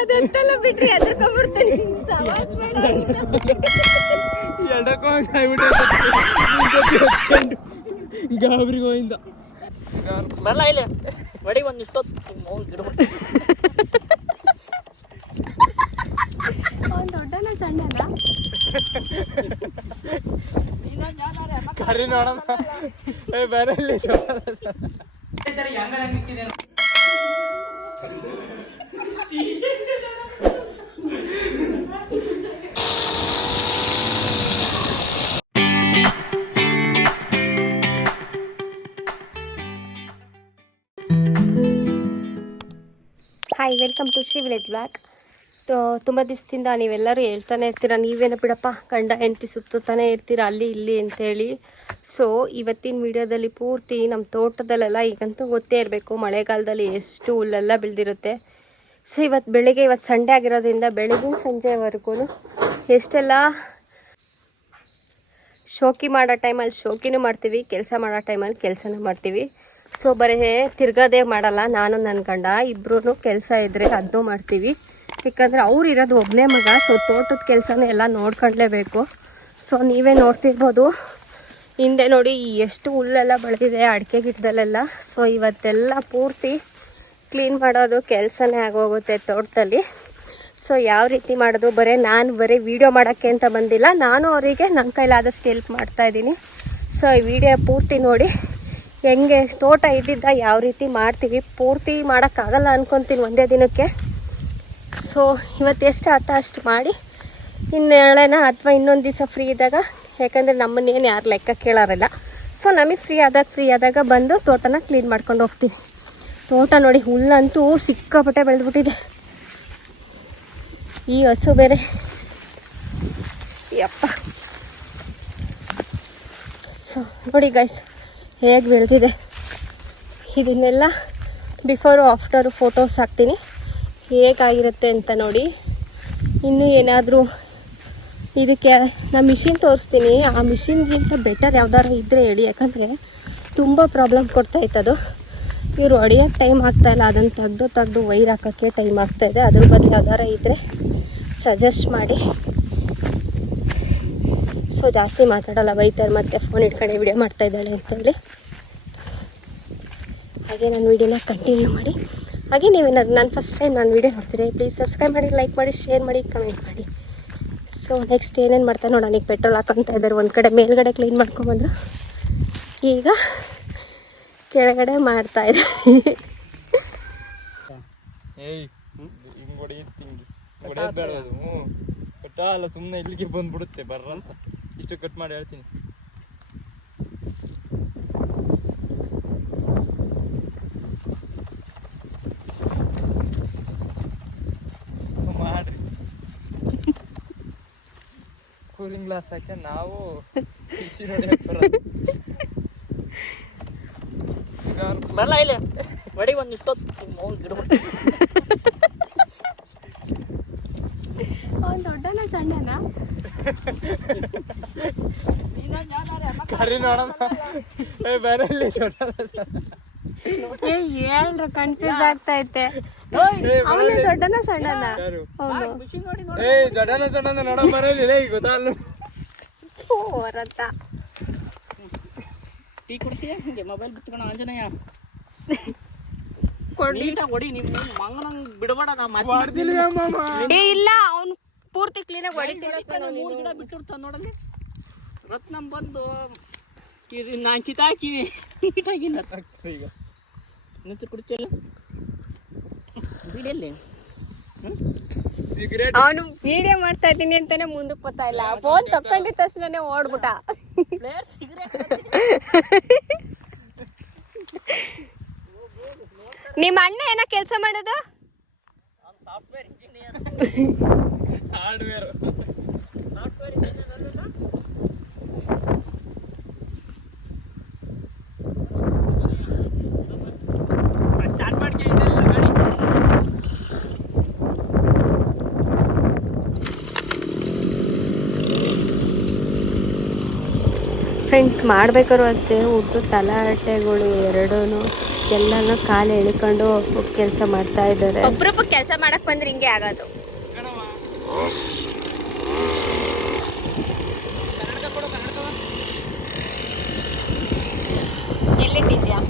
ಅದೆಂತೆಲ್ಲ ಬಿಟ್ರಿ ಎದ್ರಕೊಂಡ್ಬಿಡ್ತೀನಿ ಗಾಬ್ರಿಗೆ ಹೋಯಿಂದ ಬರಲ್ಲ ಇಲ್ಲ ಬಡಿ ಒಂದು ಇಷ್ಟೊತ್ತು ದೊಡ್ಡನ ಸಣ್ಣನ ಕರಿ ನೋಡಮ್ಮ ಬರಲಿ hi welcome to Shri village blog. ತುಂಬ ದಿವಸದಿಂದ ನೀವೆಲ್ಲರೂ ಹೇಳ್ತಾನೆ ಇರ್ತೀರ, ನೀವೇನೋ ಬಿಡಪ್ಪ ಗಂಡ ಹೆಂಡತಿ ಸುತ್ತಾನೆ ಇರ್ತೀರ ಅಲ್ಲಿ ಇಲ್ಲಿ ಅಂತೇಳಿ. ಸೊ ಇವತ್ತಿನ ವಿಡಿಯೋದಲ್ಲಿ ಪೂರ್ತಿ ನಮ್ಮ ತೋಟದಲ್ಲೆಲ್ಲ ಈಗಂತೂ ಗೊತ್ತೇ ಇರಬೇಕು ಮಳೆಗಾಲದಲ್ಲಿ ಎಷ್ಟು ಹುಲ್ಲೆಲ್ಲ ಬೆಳೆದಿರುತ್ತೆ. ಸೊ ಇವತ್ತು ಸಂಡೇ ಆಗಿರೋದ್ರಿಂದ ಬೆಳಗಿನ ಸಂಜೆವರೆಗೂ ಎಷ್ಟೆಲ್ಲ ಶೋಕಿ ಮಾಡೋ ಟೈಮಲ್ಲಿ ಶೋಕಿನೂ ಮಾಡ್ತೀವಿ, ಕೆಲಸ ಮಾಡೋ ಟೈಮಲ್ಲಿ ಕೆಲಸನೂ ಮಾಡ್ತೀವಿ. ಸೊ ಬರೀ ತಿರ್ಗೋದೇ ಮಾಡಲ್ಲ, ನಾನು ನನ್ನ ಗಂಡ ಇಬ್ಬರೂ ಕೆಲಸ ಇದ್ದರೆ ಅದನ್ನೂ ಮಾಡ್ತೀವಿ. ಯಾಕಂದರೆ ಅವ್ರು ಇರೋದು ಒಬ್ಬನೇ ಮಗ. ಸೊ ತೋಟದ ಕೆಲಸನೂ ಎಲ್ಲ ನೋಡ್ಕೊಳ್ಳೇಬೇಕು. ಸೊ ನೀವೇ ನೋಡ್ತಿರ್ಬೋದು ಹಿಂದೆ ನೋಡಿ ಎಷ್ಟು ಹುಲ್ಲೆಲ್ಲ ಬೆಳೆದಿದೆ ಅಡಿಕೆ ಗಿಡದಲ್ಲೆಲ್ಲ. ಸೊ ಇವತ್ತೆಲ್ಲ ಪೂರ್ತಿ ಕ್ಲೀನ್ ಮಾಡೋದು ಕೆಲಸನೇ ಆಗೋಗುತ್ತೆ ತೋಟದಲ್ಲಿ. ಸೊ ಯಾವ ರೀತಿ ಮಾಡೋದು, ನಾನು ಬರೀ ವೀಡಿಯೋ ಮಾಡೋಕ್ಕೆ ಅಂತ ಬಂದಿಲ್ಲ, ನಾನು ಅವರಿಗೆ ನನ್ನ ಕೈಲಾದಷ್ಟು ಹೆಲ್ಪ್ ಮಾಡ್ತಾಯಿದ್ದೀನಿ. ಸೊ ಈ ವಿಡಿಯೋ ಪೂರ್ತಿ ನೋಡಿ ಹೆಂಗೆ ತೋಟ ಇದ್ದಿದ್ದ ಯಾವ ರೀತಿ ಮಾಡ್ತೀವಿ. ಪೂರ್ತಿ ಮಾಡೋಕ್ಕಾಗಲ್ಲ ಅನ್ಕೊತೀನಿ ಒಂದೇ ದಿನಕ್ಕೆ. ಸೊ ಇವತ್ತು ಎಷ್ಟು ಆತ ಅಷ್ಟು ಮಾಡಿ ಇನ್ನೇಳೆನ ಅಥವಾ ಇನ್ನೊಂದು ದಿವಸ ಫ್ರೀ ಇದ್ದಾಗ, ಯಾಕಂದರೆ ನಮ್ಮನ್ನೇನು ಯಾರು ಲೆಕ್ಕ ಕೇಳೋರಿಲ್ಲ. ಸೊ ನಮಗೆ ಫ್ರೀ ಆದಾಗ ಬಂದು ತೋಟನ ಕ್ಲೀನ್ ಮಾಡ್ಕೊಂಡು ಹೋಗ್ತೀವಿ. ತೋಟ ನೋಡಿ ಹುಲ್ಲಂತೂ ಸಿಕ್ಕಾಪಟ್ಟೆ ಬೆಳೆದ್ಬಿಟ್ಟಿದೆ. ಈ ಹಸು ಬೇರೆ ಯಪ್ಪ. ಸೊ ನೋಡಿ ಗೈಸ್ ಹೇಗೆ ಬೆಳೆದಿದೆ. ಇದನ್ನೆಲ್ಲ ಬಿಫೋರು ಆಫ್ಟರು ಫೋಟೋಸ್ ಹಾಕ್ತೀನಿ ಹೇಗಾಗಿರುತ್ತೆ ಅಂತ ನೋಡಿ. ಇನ್ನೂ ಏನಾದರೂ ಇದಕ್ಕೆ ನಾನು ಮಿಷಿನ್ ತೋರಿಸ್ತೀನಿ, ಆ ಮಿಷಿನ್ಗಿಂತ ಬೆಟರ್ ಯಾವ್ದಾರು ಇದ್ದರೆ ಹೇಳಿ. ಯಾಕಂದರೆ ತುಂಬ ಪ್ರಾಬ್ಲಮ್ ಕೊಡ್ತಾಯಿತ್ತದು. ಇವರು ಹೊಡಿಯೋಕ್ಕೆ ಟೈಮ್ ಆಗ್ತಾಯಿಲ್ಲ, ಅದನ್ನು ತೆಗೆದು ವೈರ್ ಹಾಕೋಕ್ಕೆ ಟೈಮ್ ಆಗ್ತಾಯಿದೆ. ಅದ್ರ ಬದಲು ಯಾವ್ದಾರ ಇದ್ದರೆ ಸಜೆಸ್ಟ್ ಮಾಡಿ. ಸೊ ಜಾಸ್ತಿ ಮಾತಾಡೋಲ್ಲ, ಬೈತಾರೆ ಮತ್ತೆ ಫೋನ್ ಇಟ್ಕೊಂಡು ವಿಡಿಯೋ ಮಾಡ್ತಾಯಿದ್ದಾಳೆ ಅಂತೇಳಿ. ಹಾಗೆ ನಾನು ವೀಡಿಯೋನ ಕಂಟಿನ್ಯೂ ಮಾಡಿ. ಹಾಗೆ ನೀವೇನಾದ್ರು ನಾನು ಫಸ್ಟ್ ಟೈಮ್ ನಾನು ವೀಡಿಯೋ ನೋಡ್ತೀರಿ ಪ್ಲೀಸ್ ಸಬ್ಸ್ಕ್ರೈಬ್ ಮಾಡಿ, ಲೈಕ್ ಮಾಡಿ, ಶೇರ್ ಮಾಡಿ, ಕಮೆಂಟ್ ಮಾಡಿ. ಸೊ ನೆಕ್ಸ್ಟ್ ಏನೇನು ಮಾಡ್ತಾರೆ ನೋಡೋಣ. ಈಗ ಪೆಟ್ರೋಲ್ ಹಾಕೊತಾ ಇದ್ದಾರೆ. ಒಂದು ಕಡೆ ಮೇಲ್ಗಡೆ ಕ್ಲೀನ್ ಮಾಡ್ಕೊಂಬಂದರು, ಈಗ ಕೆಳಗಡೆ ಮಾಡ್ತಾಯಿದ್ದಾರೆ. ಅಲ್ಲ ಸುಮ್ಮನೆ ಇಲ್ಲಿಗೆ ಬಂದ್ಬಿಡುತ್ತೆ ಬರ್ರಂತ ಇಷ್ಟು ಕಟ್ ಮಾಡಿ ಹೇಳ್ತೀನಿ. ಮಾಡ್ರಿ ಕೂಲಿಂಗ್ ಗ್ಲಾಸ್ ಹಾಕಿ ನಾವು ಬರಲ್ಲ ಇಲ್ಲ ಬಡಿ ಒಂದು ಇಷ್ಟೊತ್ತು ಗಿಡ ದೊಡ್ಡನ ಸಣ್ಣನ ಕರಿ ನೋಡಮ್ಮ ಬರಲಿ ಹೇಳ್ರ ಕನ್ಫ್ಯೂಸ್ ಆಗ್ತೈತೆ. ಅವನು ದೊಡ್ಡನ ಸಣ್ಣನ? ಅವನು ದೊಡ್ಡನ ಸಣ್ಣ ನೋಡ ಬರಲಿಲ್ಲ ಈಗ ಗೊತ್ತಲ್ಲ. ಹೊರತ ಟೀ ಕುಡ್ತೀಯ? ಹಿಂಗೆ ಮೊಬೈಲ್ ಬಿಚ್ಕೊಂಡು ಆಂಜನೇಯ ಕೊಡಿ ನಿಮ್ಮ ಮಂಗನಂಗ್ ಬಿಡಬೇಡ. ಇಲ್ಲ ಅವ್ನು ಪೂರ್ತಿ ಕ್ಲೀನಾಗಿ ಹೊಡಿತಿಲ್ಲ. ಗಿಡ ಬಿಟ್ಟಿರ್ತಾವ ನೋಡಲ್ಲಿ. ರತ್ನಂ ಬಂದು ಇದು ನಾನು ಕಿತ್ತಾಕಿವಿ ನೀಟಾಗಿಲ್ಲ ಈಗ ನಿಂತು ಕುಡ್ತಿಲ್ಲ ಬಿಡಲ್ಲಿ. ಅವನು ವಿಡಿಯೋ ಮಾಡ್ತಾ ಇದ್ದೀನಿ ಅಂತಾನೆ ಮುಂದಕ್ಕೆ ಬರ್ತಾ ಇಲ್ಲ. ಫೋನ್ ತಕೊಂಡಿದ ತಕ್ಷಣನೇ ಓಡ್ಬಿಟ್ಟ. ನಿಮ್ಮ ಅಣ್ಣ ಏನೋ ಕೆಲಸ ಮಾಡೋದು? Software engineer. Hardware software engineer ಅಲ್ಲ. ಸ್ಟಾರ್ಟ್ ಮಾಡ್ಕೆ ಗಾಡಿ. ಫ್ರೆಂಡ್ಸ್ ಮಾಡ್ಬೇಕಾದ್ರು ಅಷ್ಟೇ ಉರ್ದು ತಲಾಟೆಗಳು ಎರಡೂ ಎಲ್ಲನೂ ಕಾಲು ಎಳ್ಕೊಂಡು ಕೆಲಸ ಮಾಡ್ತಾ ಇದ್ದಾರೆ. ಒಬ್ರೊಬ್ಬ ಕೆಲಸ ಮಾಡಕ್ ಬಂದ್ರೆ ಹಿಂಗೆ ಆಗೋದು. ಎಲ್ಲಿಟ್ಟಿದ್ಯಾ?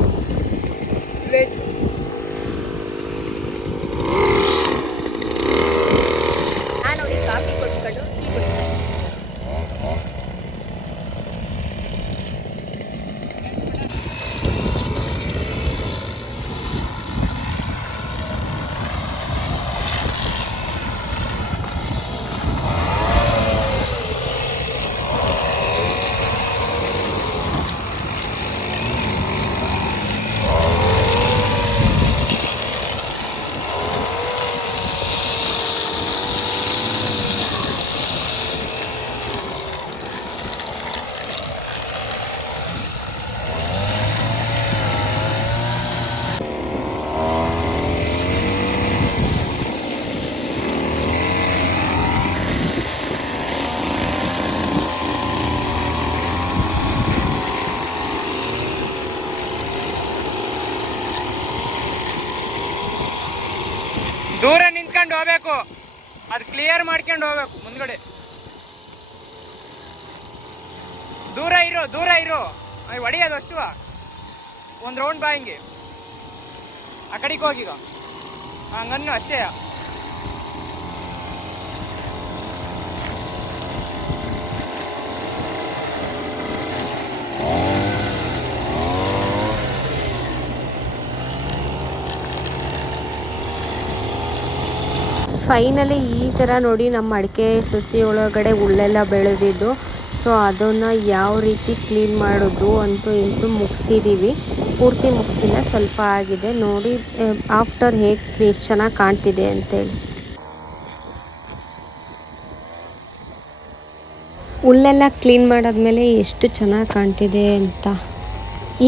ನಾನು ಅವ್ರಿಗೆ ಕಾಫಿ ಕೊಟ್ಕೊಂಡು ಟೀ ಕುಡಿತೀನಿ. ದೂರ ನಿಂತ್ಕೊಂಡು ಹೋಗ್ಬೇಕು, ಅದು ಕ್ಲಿಯರ್ ಮಾಡ್ಕೊಂಡು ಹೋಗ್ಬೇಕು. ಮುಂದ್ಗಡೆ ದೂರ ಇರು ಹೊಡಿಯೋದು ಅಷ್ಟು. ಒಂದು ರೌಂಡ್ ಬಾ, ಹಿಂಗೆ ಆ ಕಡೆಗೆ ಹೋಗೀಗ, ಹಂಗನ್ನು ಅಷ್ಟೇ. ಫೈನಲಿ ಈ ಥರ ನೋಡಿ ನಮ್ಮ ಅಡಿಕೆ ಸಸಿ ಒಳಗಡೆ ಹುಲ್ಲೆಲ್ಲ ಬೆಳೆದಿದ್ದು. ಸೊ ಅದನ್ನು ಯಾವ ರೀತಿ ಕ್ಲೀನ್ ಮಾಡೋದು ಅಂತೂ ಇಂತೂ ಮುಗಿಸಿದ್ದೀವಿ. ಪೂರ್ತಿ ಮುಗಿಸಿಲ್ಲ, ಸ್ವಲ್ಪ ಆಗಿದೆ ನೋಡಿ. ಆಫ್ಟರ್ ಹೇಗೆ ಎಷ್ಟು ಚೆನ್ನಾಗಿ ಕಾಣ್ತಿದೆ ಅಂತೇಳಿ. ಹುಲ್ಲೆಲ್ಲ ಕ್ಲೀನ್ ಮಾಡಾದ್ಮೇಲೆ ಎಷ್ಟು ಚೆನ್ನಾಗಿ ಕಾಣ್ತಿದೆ ಅಂತ.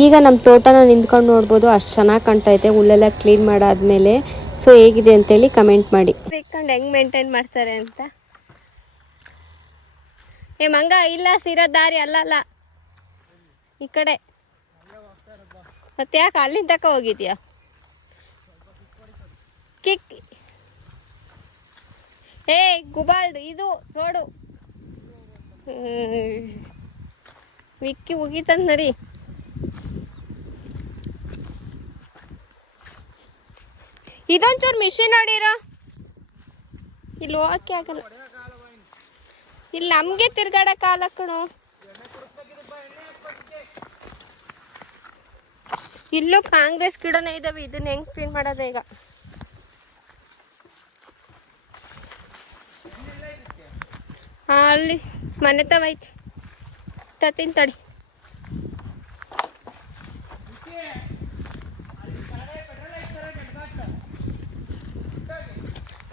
ಈಗ ನಮ್ಮ ತೋಟನ ನಿಂತ್ಕೊಂಡು ನೋಡ್ಬೋದು, ಅಷ್ಟು ಚೆನ್ನಾಗಿ ಕಾಣ್ತೈತೆ ಹುಲ್ಲೆಲ್ಲ ಕ್ಲೀನ್ ಮಾಡಾದ್ಮೇಲೆ. ಸೊ ಹೇಗಿದೆ ಅಂತೇಳಿ ಕಮೆಂಟ್ ಮಾಡಿ. ಹೆಂಗೆ ಮೇಂಟೈನ್ ಮಾಡ್ತಾರೆ ಅಂತ. ಏ ಮಂಗ, ಇಲ್ಲ ಸಿರೋ ದಾರಿ ಅಲ್ಲ ಈ ಕಡೆ. ಮತ್ತೆ ಯಾಕೆ ಅಲ್ಲಿಂದ ತಕ ಹೋಗಿದ್ಯಾ? ಕಿಕ್ ಏ ಗುಬಾಲ್ಡ್, ಇದು ನೋಡು. ವಿಕ್ಕಿ ಮುಗೀತಂದ್ ನಡಿ. ಇದೊಂಚೂರು ಮಿಷಿನ್ ನೋಡಿರೋ, ಇಲ್ಲಿ ಹೋಗಕ್ಕೆ ಆಗಲ್ಲ. ಇಲ್ಲಿ ನಮ್ಗೆ ತಿರ್ಗಾಡಕ್ ಆಗಲ್ಲ ಕಣೋ. ಇಲ್ಲೂ ಕಾಂಗ್ರೆಸ್ ಗಿಡನೇ ಇದಾವೆ. ಇದನ್ನ ಹೆಂಗ್ ಕ್ಲೀನ್ ಮಾಡೋದು ಈಗ? ಅಲ್ಲಿ ಮನೆ ತವೈತಿ, ತತ್ತಿನ ತಡಿ.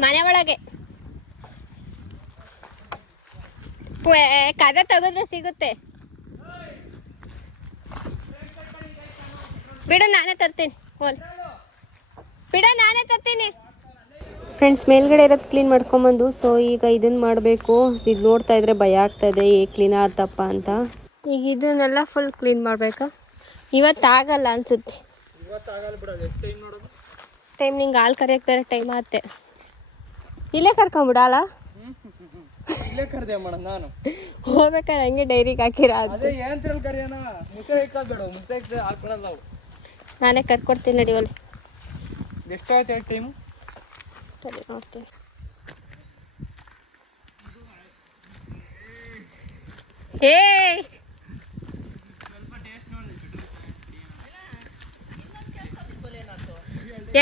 ಮನೆ ಒಳಗೆ ಕದೆ ತೆಗೆದ್ರೆ ಸಿಗುತ್ತೆ. ಬಿಡ, ನಾನೇ ತರ್ತೀನಿ. ಬಿಡ, ನಾನೇ ತರ್ತೀನಿ. ಫ್ರೆಂಡ್ಸ್, ಮೇಲ್ಗಡೆ ಇರೋದು ಕ್ಲೀನ್ ಮಾಡ್ಕೊಂಬಂದು. ಸೊ ಈಗ ಇದನ್ನು ಮಾಡಬೇಕು. ಇದು ನೋಡ್ತಾ ಇದ್ರೆ ಭಯ ಆಗ್ತಾಯಿದೆ, ಕ್ಲೀನ್ ಆತಪ್ಪ ಅಂತ. ಈಗ ಇದನ್ನೆಲ್ಲ ಫುಲ್ ಕ್ಲೀನ್ ಮಾಡಬೇಕಾ? ಇವತ್ತಾಗಲ್ಲ ಅನ್ಸುತ್ತೆ. ಟೈಮ್ ನಿಂಗೆ ಹಾಲು ಕರೆಯಕ್ಕೆ ಬೇರೆ ಟೈಮ್ ಆಗುತ್ತೆ. ಇಲ್ಲೇ ಕರ್ಕೊಂಬಿಡಲ್ಲ, ಇಲ್ಲೇ ಕರ್ದೆ ಮೇಡಮ್. ನಾನು ಹೋಗ್ಬೇಕಾದ್ರೆ ಹಂಗೆ ಡೈರಿಗೆ ಹಾಕಿರ. ಅದೇ ಏನ್ ಕರಿಯೋಣ, ಮುಸೆ ಇಕ್ಕಾದ್ಬೇಡ, ಮುಸೆ ಹಾಕೊಳಲ್ಲ ನಾವು. ನಾನೇ ಕರ್ಕೊಡ್ತೀನಿ ನಡಿವಲ್ಲಿ. ಎಷ್ಟು ಆಯ್ತು ಟೈಮು? ಸರಿ, ನೋಡ್ತೀನಿ. ಏ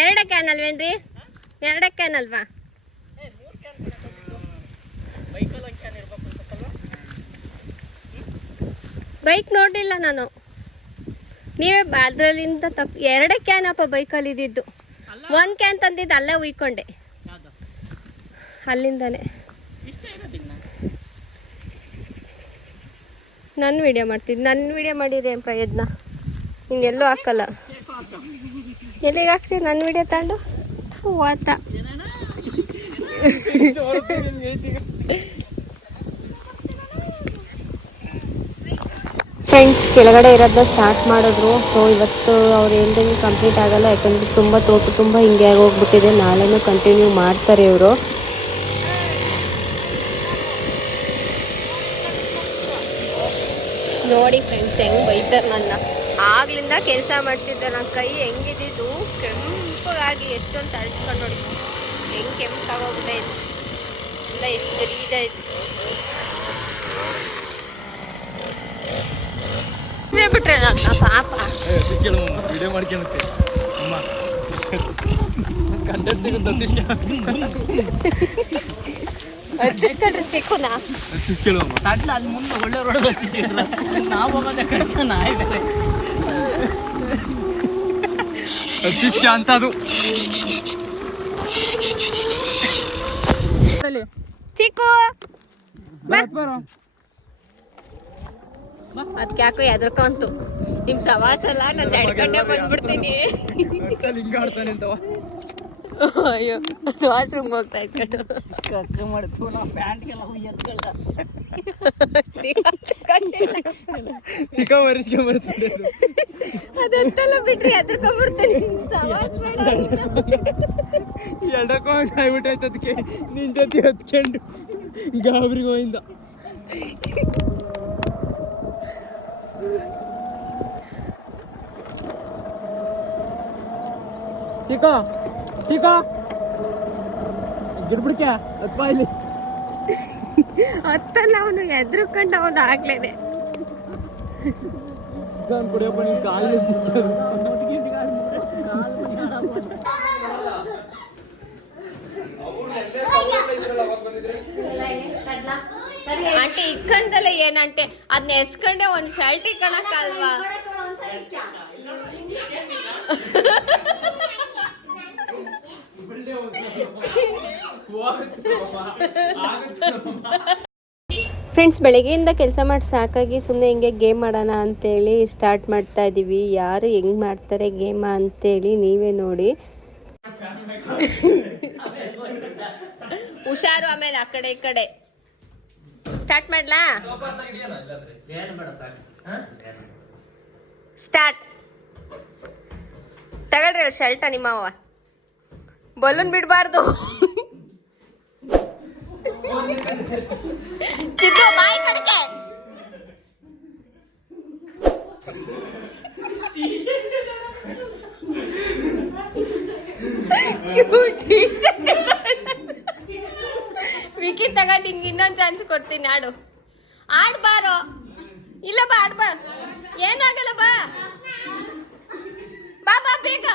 ಎರಡೇ ಕ್ಯಾನ್ ಅಲ್ವೇನ್ರಿ? ಎರಡೇ ಕ್ಯಾನ್ ಅಲ್ವಾ? ಬೈಕ್ ನೋಡಲಿಲ್ಲ ನಾನು. ನೀವೇ ಅದರಲ್ಲಿಂದ ತಪ್ಪು. ಎರಡೇ ಕ್ಯಾನ್ ಅಪ್ಪ ಬೈಕಲ್ಲಿ ಇದ್ದಿದ್ದು. ಒಂದು ಕ್ಯಾನ್ ತಂದಿದ್ದು ಅಲ್ಲೇ ಉಯ್ಕೊಂಡೆ, ಅಲ್ಲಿಂದಾನೆ. ನನ್ನ ವಿಡಿಯೋ ಮಾಡ್ತಿದ್ದು. ನನ್ನ ವಿಡಿಯೋ ಮಾಡಿರಿ ಏನು ಪ್ರಯೋಜನ? ಹಿಂಗೆಲ್ಲೂ ಹಾಕಲ್ಲ. ಎಲ್ಲಿಗೆ ಹಾಕ್ತೀವಿ ನನ್ನ ವಿಡಿಯೋ ತಗೊಂಡು? ಓದ್ತಾ ಫ್ರೆಂಡ್ಸ್ ಕೆಳಗಡೆ ಇರೋದನ್ನ ಸ್ಟಾರ್ಟ್ ಮಾಡಿದ್ರು. ಸೊ ಇವತ್ತು ಅವ್ರು ಹೇಳ್ದಂಗೆ ಕಂಪ್ಲೀಟ್ ಆಗಲ್ಲ, ಯಾಕಂದರೆ ತುಂಬ ತೋಟ ತುಂಬ ಹಿಂಗೆ ಆಗೋಗ್ಬಿಟ್ಟಿದೆ. ನಾಳೆನೂ ಕಂಟಿನ್ಯೂ ಮಾಡ್ತಾರೆ ಇವರು. ನೋಡಿ ಫ್ರೆಂಡ್ಸ್ ಹೆಂಗೆ ಬೈತಾರೆ ನನ್ನ. ಆಗ್ಲಿಂದ ಕೆಲಸ ಮಾಡ್ತಿದ್ದೆ, ನನ್ನ ಕೈ ಹೆಂಗಿದ್ದು ಕೆಂಪಗಾಗಿ ಎಷ್ಟೊಂದು ತಳಿಸ್ಕೊಂಡು ನೋಡಿ ಹೆಂಗೆ ಕೆಂಪಾಗೋಗ್ಬಿಟ್ಟೆ ಇಲ್ಲ, ಎಷ್ಟು ರೀದಾಯ್ತು ಬಿಟ್ರೆ ನನ್ನ ಪಾಪ. ವಿಡಿಯೋ ಮಾಡ್ಕೊಳುತ್ತೆ ಅಲ್ಲಿ ಮುಂದೆ ಒಳ್ಳೆ ರೋಡ್ ಹತ್ತಿಸಿದ್ರ ನಾವು ಹೋಗೋದೇ ಕಷ್ಟ ನಾಯಿ ಬೇರೆ ಅತಿಶ ಅಂತ ಅದು ಚಿಕ್ಕು ಅದಕ್ಕೆ ಯಾಕೋ ಎದ್ರಕಂತು ನಿಮ್ ಸವಾಸ ಎಲ್ಲ ನಾನು ನಡ್ಕೊಂಡೆ ಬಂದ್ಬಿಡ್ತೀನಿ. ಹಿಂಗ ಆಡ್ತಾನೆ ಅಂತವ. ಅಯ್ಯೋ ವಾಶ್ರೂಮ್ ಹೋಗ್ತಾ ಇತ್ತು ಕಕ್ಕ ಮಾಡ್ತು ನಾವು ಪ್ಯಾಂಟ್ಗೆಲ್ಲ ಎತ್ಕೊಳ್ಳ ಬರ್ತೀನಿ ಅದಂತೆಲ್ಲ ಬಿಟ್ರಿ ಎದ್ರಕೊಂಡ್ಬಿಡ್ತೀನಿ. ಸವಾಸ್ ಬೇಡ ಎಡಕ್ಕೋ ಕಾಯ್ಬಿಟ್ಟಾಯ್ತು ಅದಕ್ಕೆ ನಿನ್ ಜೊತೆ ಹತ್ಕೊಂಡು ಗಾಬ್ರಿಗೆ ಹೋಯಿಂದ. ಚಿಕ್ಕ ಚಿಕ್ಕ ಗಿಡ್ಬಿಡ್ಕೆ ಅಪ್ಪ ಇಲ್ಲಿ ಹತ್ತಲ್ಲ ಅವನು ಎದ್ರಕೊಂಡು ಅವನು ಆಗ್ಲೇನೆ. ಕುಡಿಯಪ್ಪ ನಿನ್ ಕಾಲಿಗೆ ಸಿಕ್ಕೋದು. ಆಂಟಿ ಇಕ್ಕಂಡಲ್ಲ ಏನಂಟೆ ಅದನ್ನ ಎಸ್ಕೊಂಡೆ ಒಂದ್ ಶರ್ಟ್ ಇಕ್ಕಣಕ್ಕಲ್ವಾ. ಫ್ರೆಂಡ್ಸ್ ಬೆಳಗ್ಗೆಯಿಂದ ಕೆಲಸ ಮಾಡಿ ಸಾಕಾಗಿ ಸುಮ್ಮನೆ ಹಿಂಗೆ ಗೇಮ್ ಮಾಡೋಣ ಅಂತೇಳಿ ಸ್ಟಾರ್ಟ್ ಮಾಡ್ತಾ ಇದ್ದೀವಿ. ಯಾರು ಹೆಂಗೆ ಮಾಡ್ತಾರೆ ಗೇಮ ಅಂತೇಳಿ ನೀವೇ ನೋಡಿ. ಹುಷಾರು, ಆಮೇಲೆ ಆ ಕಡೆ ಈ ಕಡೆ. ಸ್ಟಾರ್ಟ್ ಮಾಡ್ಲಾ? ಸ್ಟಾರ್ಟ್. ತಗೊಳ್ರಿ ಶರ್ಟ ನಿಮ್ಮವ್ವ. ಬಲೂನ್ ಬಿಡಬಾರ್ದು. ಬಾಯಿ ಕಡಕೆ. ವಿಕಿ ತಗೊಂಡು ನಿನ್ಗೆ ಇನ್ನೊಂದು ಚಾನ್ಸ್ ಕೊಡ್ತೀನಿ. ಆಡು ಆಡ್ಬಾರೋ. ಇಲ್ಲ ಬಾ ಆಡ್ಬಾ, ಏನಾಗಲ್ಲ ಬಾ ಬಾ ಬಾ ಬೇಗ.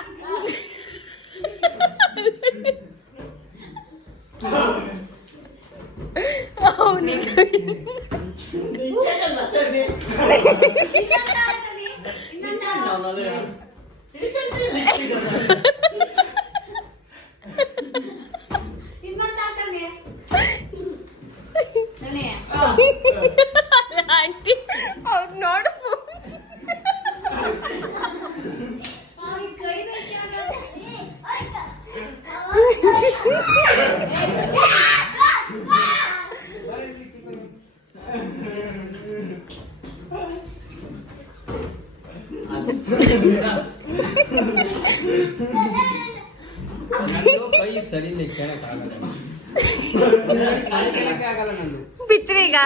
ಆಂಟಿ ಅವ್ರು ನೋಡು ಬಿಚ್ರೀಗ.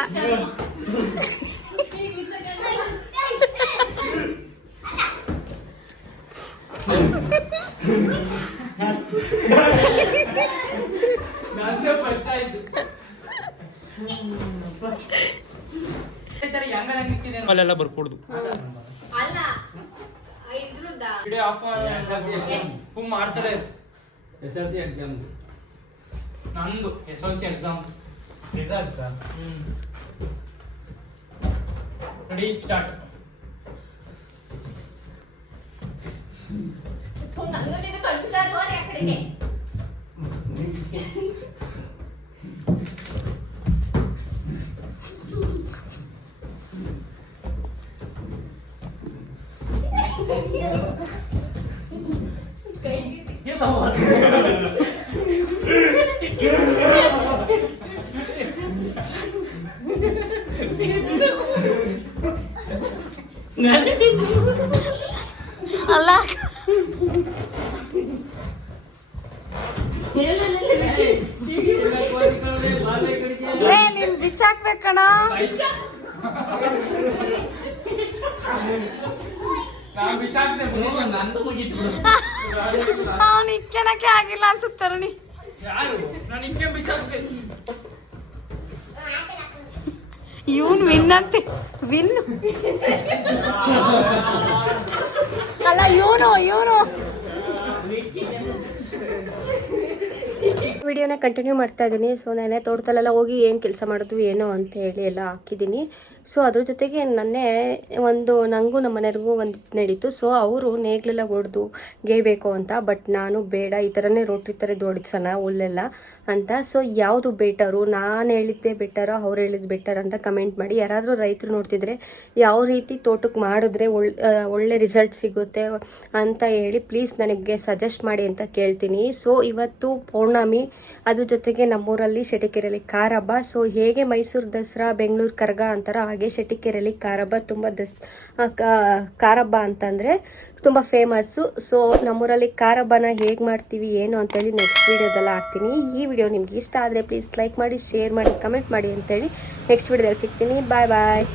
ಅಲ್ಲೆಲ್ಲ ಬರ್ಕೊಡ್ದು ಅಲ್ಲ ಮಾಡ್ತಾರೆ. SLC ಎಕ್ಸಾಮ್ ನಂದು SLC exam result. Ready start. ಅಲ್ಲ ನೀನ್ ಬಿಚ್ಚಾಕ್ಬೇಕಣ. ಅವ್ನು ಇಕ್ಕಣಕ್ಕೆ ಆಗಿಲ್ಲ ಅನ್ಸುತ್ತಾರಣಿ. ಇವನ್ ವಿನ್ ಅಂತೆ, ವಿನ್ ಅಲ್ಲ ಇವನು ವಿಡಿಯೋನ ಕಂಟಿನ್ಯೂ ಮಾಡ್ತಾ ಇದ್ದೀನಿ. ಸೊ ನಾನೇ ತೋಟದಲ್ಲೆಲ್ಲ ಹೋಗಿ ಏನು ಕೆಲಸ ಮಾಡೋದು ಏನೋ ಅಂತ ಹೇಳಿ ಎಲ್ಲ ಹಾಕಿದ್ದೀನಿ. ಸೊ ಅದ್ರ ಜೊತೆಗೆ ನನಗೂ ನಮ್ಮ ಮನೆಯವ್ರಿಗೂ ಒಂದು ನಡೀತು. ಸೊ ಅವರು ನೇಗ್ಲೆಲ್ಲ ಹೊಡೆದು ಗೇಯಬೇಕು ಅಂತ, ಬಟ್ ನಾನು ಬೇಡ, ಈ ಥರನೇ ರೋಟ್ರಿ ಥರ ಹೊಡಿಸೋಣ ಹುಲ್ಲೆಲ್ಲ ಅಂತ. ಸೊ ಯಾವುದು ಬೆಟರು, ನಾನು ಹೇಳಿದ್ದೆ ಬೆಟರೋ ಅವ್ರು ಹೇಳಿದ್ದು ಬೆಟರ್ ಅಂತ ಕಮೆಂಟ್ ಮಾಡಿ. ಯಾರಾದರೂ ರೈತರು ನೋಡ್ತಿದ್ರೆ ಯಾವ ರೀತಿ ತೋಟಕ್ಕೆ ಮಾಡಿದ್ರೆ ಒಳ್ಳೆ ರಿಸಲ್ಟ್ ಸಿಗುತ್ತೆ ಅಂತ ಹೇಳಿ ಪ್ಲೀಸ್ ನನಗೆ ಸಜೆಸ್ಟ್ ಮಾಡಿ ಅಂತ ಕೇಳ್ತೀನಿ. ಸೊ ಇವತ್ತು ಪೌರ್ಣಮಿ, ಅದ್ರ ಜೊತೆಗೆ ನಮ್ಮೂರಲ್ಲಿ ಶೆಟ್ಟಿಕೆರೆಯಲ್ಲಿ ಕಾರ ಹಬ್ಬ. ಸೊ ಹೇಗೆ ಮೈಸೂರು ದಸರಾ, ಬೆಂಗಳೂರು ಕರಗ ಅಂತಾರ, ಹಾಗೆ ಶೆಟ್ಟಿಕೆರೆಯಲ್ಲಿ ಕಾರ ಹಬ್ಬ ತುಂಬ ಕಾರ ಹಬ್ಬ ಅಂತಂದರೆ ತುಂಬ ಫೇಮಸ್ಸು. ಸೊ ನಮ್ಮೂರಲ್ಲಿ ಕಾರ ಹಬ್ಬನ ಹೇಗೆ ಮಾಡ್ತೀವಿ ಏನು ಅಂತೇಳಿ ನೆಕ್ಸ್ಟ್ ವೀಡಿಯೋದೆಲ್ಲ ಹಾಕ್ತೀನಿ. ಈ ವಿಡಿಯೋ ನಿಮ್ಗೆ ಇಷ್ಟ ಆದರೆ ಪ್ಲೀಸ್ ಲೈಕ್ ಮಾಡಿ, ಶೇರ್ ಮಾಡಿ, ಕಮೆಂಟ್ ಮಾಡಿ ಅಂತೇಳಿ ನೆಕ್ಸ್ಟ್ ವೀಡಿಯೋದಲ್ಲಿ ಸಿಗ್ತೀನಿ. ಬಾಯ್ ಬಾಯ್.